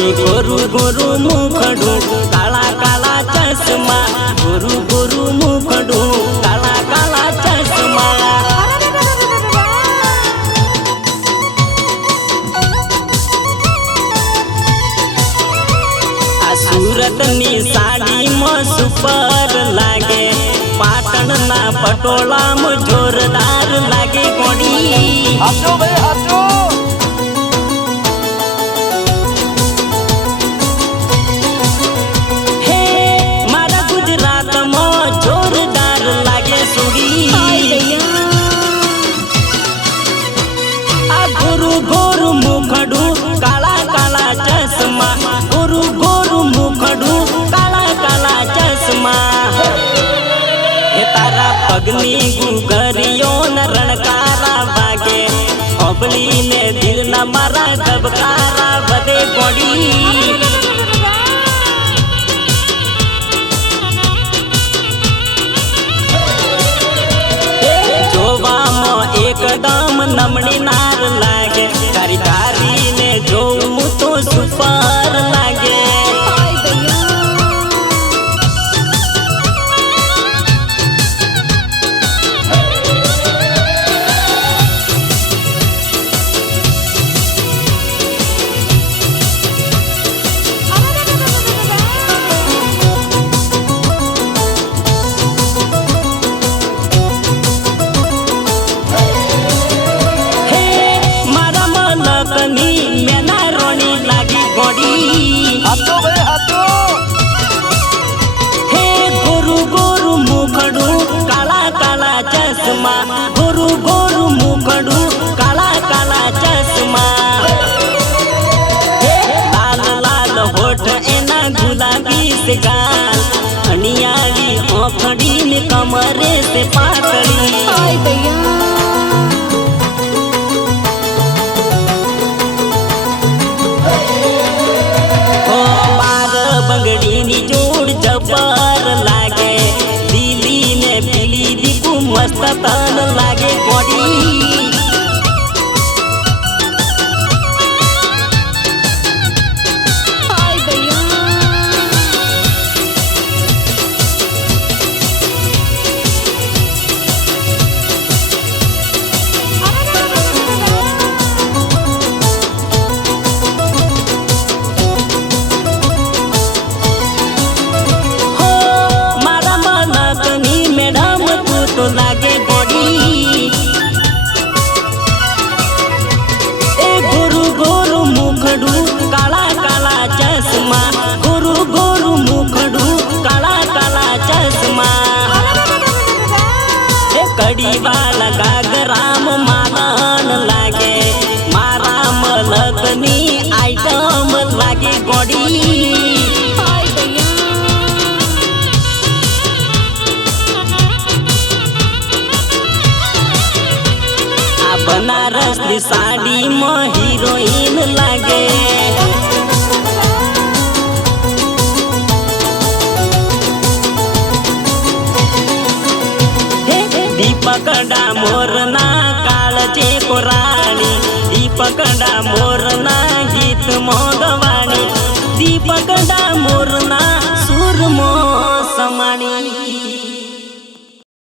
જોડી ગોરુ ગોરુ મુખડું કાળા કાળા ચશ્મા ગોરુ ગોરુ મુખડું કાળા કાળા ચશ્મા આ સુરતની સાડીમાં સુપર લાગે પાટણના પટોળામાં જોરદાર લાગે કોડી હાચો ભાઈ હાચો काला काला चश्मा गोरु गोरु मुखडू काला काला चश्मा हे तारा पगनी गुगरियो न रणकारा वागे होबली ने दिल न मारा धबकारा बदे गोड़ी एकदम नमणी नार लागे तारी तारी ने जोऊं तो सुपर लागे चश्मा गोरु गोरु मुखडू काला काला चश्मा लाल लाल होठ एना गुलाबी से गाल अनियाली ओखड़ी ने कमरे से पाकड़ी ओ बार बंगड़ी नी जोड़ जबर लागे दिली ने पीली दीपू मस्त तन लागे कोडी लागे बॉडी ए गोरु गोरु मुखडू काला काला चश्मा गोरु गोरु मुखडू काला काला चश्मा ए कड़ी वाला गागराम मालन लागे मारा मलकनी आइटम लागे बॉडी बनारस की साड़ी में हीरोइन लागे दीपक डामोरना काळचे कोराणी दीपक डामोरना गीत मोगवा